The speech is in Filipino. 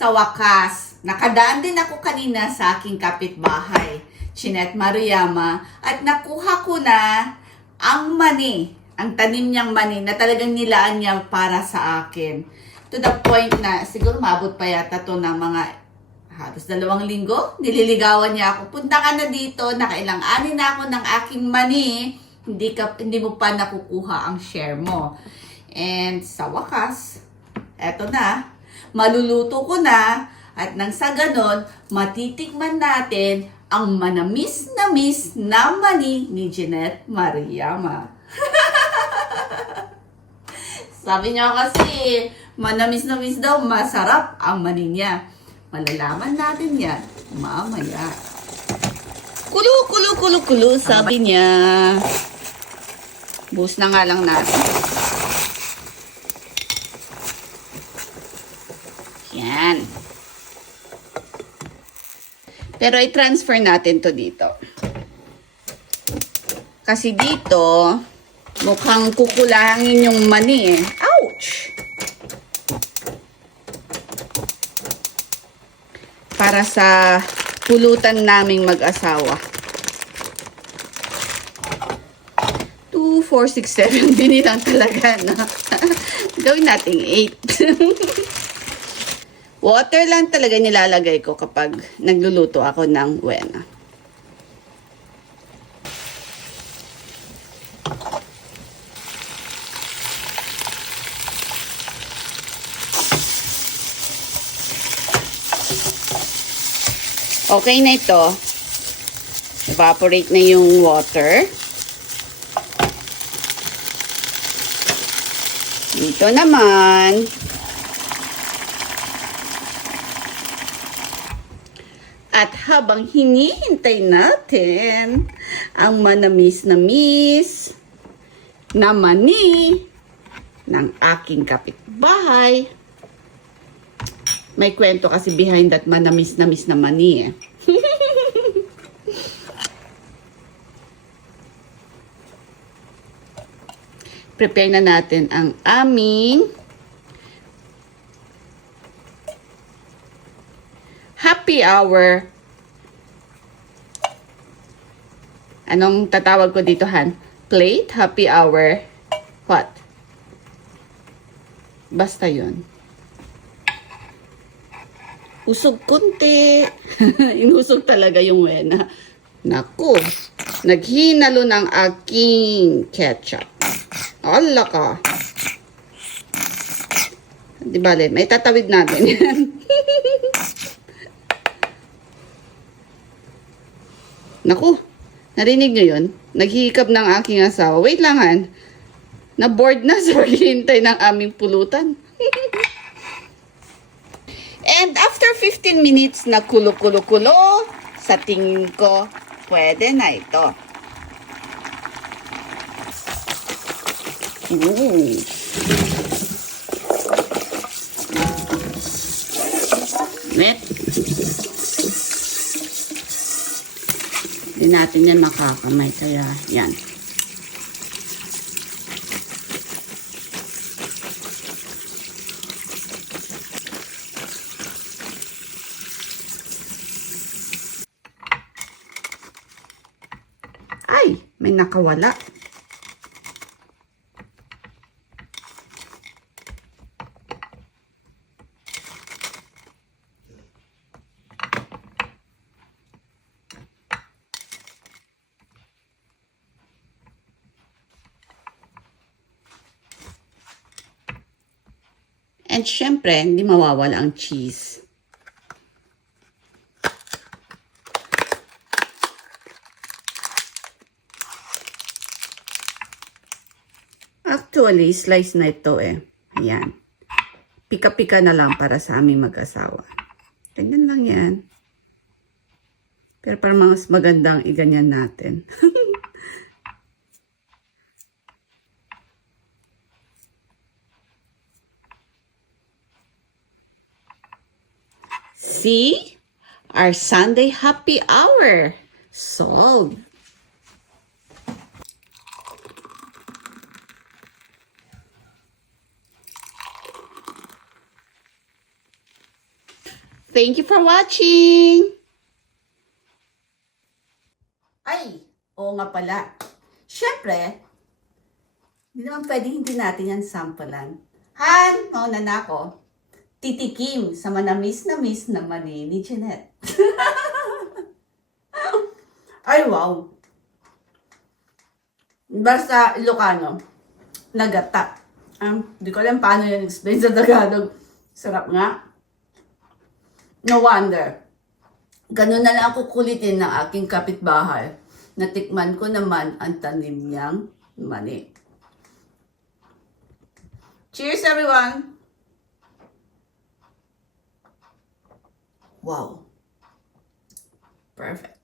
Sa wakas, nakadaan din ako kanina sa aking kapitbahay, Chinet Maruyama, at nakuha ko na ang mani, ang tanim niyang mani na talagang nilaan niya para sa akin. To the point na siguro maabot pa yata to ng mga halos 2 linggo, nililigawan niya ako. Punta ka na dito, nakailang ani na ako ng aking mani, hindi mo pa nakukuha ang share mo. And sa wakas, eto na, maluluto ko na, at nang sa ganon, matitikman natin ang manamis-namis na mani ni Chinet Maruyama. Sabi niya kasi, manamis-namis daw, masarap ang mani niya. Malalaman natin yan mamaya. Kulo, sabi niya. Buhos na nga lang natin. Yan. Pero i-transfer natin to dito. Kasi dito, mukhang kukulangin yung mani eh. Ouch! Para sa pulutan naming mag-asawa. 2, 4, 6, 7. Binilang talaga, no? Gawin natin 8. Water lang talaga nilalagay ko kapag nagluluto ako ng wena. Okay na ito. Evaporate na yung water. Dito naman, at habang hinihintay natin ang manamis-namis na mani ng aking kapitbahay, may kwento kasi behind that manamis-namis na mani eh. Prepare na natin ang aming happy hour. Anong tatawag ko dito, Han? Plate? Happy hour? What? Basta yun. Usog kunti. Inusog talaga yung wena. Naku, naghinalo ng aking ketchup. Ala ka. Di bale, may tatawid natin yan. Naku, narinig nyo yun? Naghihikab ng aking asawa. Wait lang, Han. Na-board na sa paghihintay ng aming pulutan. And after 15 minutes na kulo-kulo-kulo, sa tingin ko, pwede na ito. Wait. Hindi natin yan makakamay, kaya yan. Ay, may nakawala. And syempre, hindi mawawala ang cheese. Actually, slice na ito eh. Ayan. Pika-pika na lang para sa aming mag-asawa. Ganyan lang yan. Pero para mas magandang iganyan natin. See? Our Sunday happy hour. Solved. Thank you for watching! Ay, oo nga pala. Siyempre, hindi naman pwedeng hindi natin yan sampalan. Han, mauna na ako. Titikim sa manamis na mani ni Jeanette. Ay, wow. Basta Ilocano, nagata. Di ko alam paano yan explain sa Tagalog. Sarap nga. No wonder. Ganun na lang ako kulitin ng aking kapitbahay. Natikman ko naman ang tanim niyang mani. Cheers, everyone! Wow. Perfect.